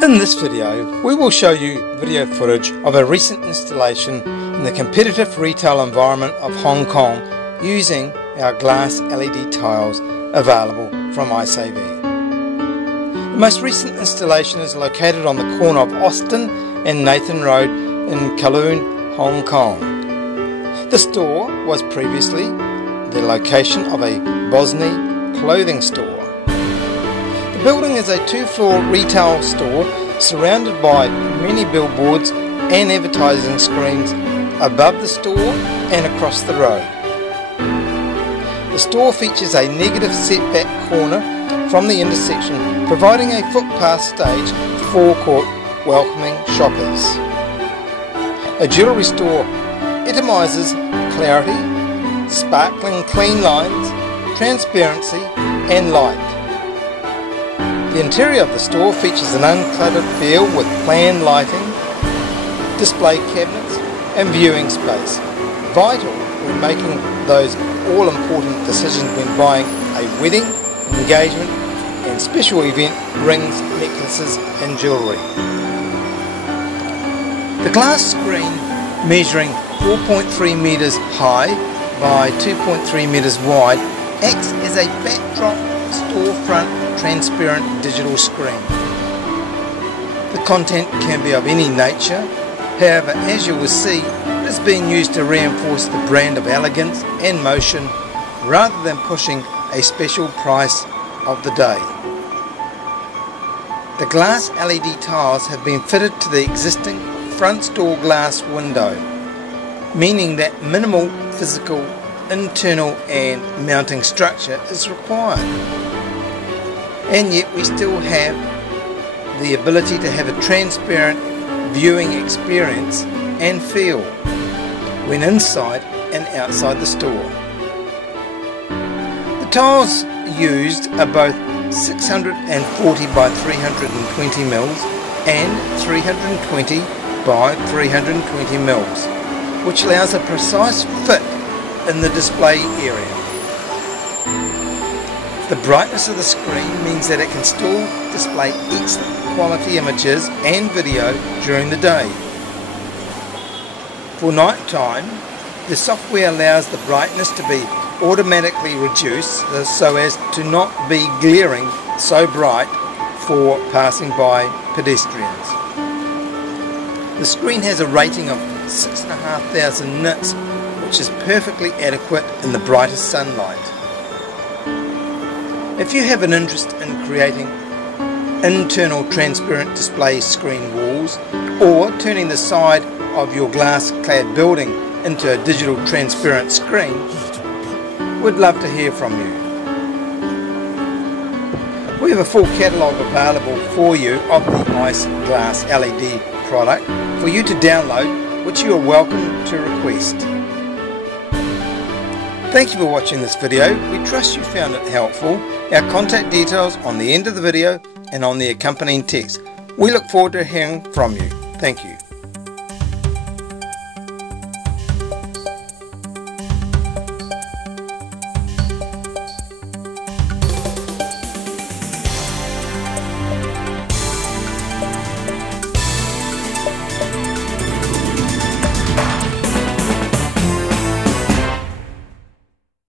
In this video, we will show you video footage of a recent installation in the competitive retail environment of Hong Kong using our glass LED tiles available from ISAV. The most recent installation is located on the corner of Austin and Nathan Road in Kowloon, Hong Kong. The store was previously the location of a Bossini clothing store. The building is a two-floor retail store surrounded by many billboards and advertising screens above the store and across the road. The store features a negative setback corner from the intersection, providing a footpath stage for forecourt welcoming shoppers. A jewellery store epitomises clarity, sparkling clean lines, transparency and light. The interior of the store features an uncluttered feel with planned lighting, display cabinets and viewing space, vital when making those all-important decisions when buying a wedding, engagement and special event rings, necklaces and jewellery. The glass screen, measuring 4.3 metres high by 2.3 metres wide, acts as a backdrop storefront transparent digital screen. The content can be of any nature, however, as you will see, it is being used to reinforce the brand of elegance and motion rather than pushing a special price of the day. The glass LED tiles have been fitted to the existing front store glass window, meaning that minimal physical, internal and mounting structure is required. And yet we still have the ability to have a transparent viewing experience and feel when inside and outside the store. The tiles used are both 640 by 320 mils and 320 by 320 mils, which allows a precise fit in the display area. The brightness of the screen means that it can still display excellent quality images and video during the day. For night time, the software allows the brightness to be automatically reduced so as to not be glaring so bright for passing by pedestrians. The screen has a rating of 6,500 nits, which is perfectly adequate in the brightest sunlight. If you have an interest in creating internal transparent display screen walls or turning the side of your glass-clad building into a digital transparent screen, we'd love to hear from you. We have a full catalogue available for you of the ICE Glass LED product for you to download, which you are welcome to request. Thank you for watching this video. We trust you found it helpful. Our contact details on the end of the video and on the accompanying text. We look forward to hearing from you. Thank you.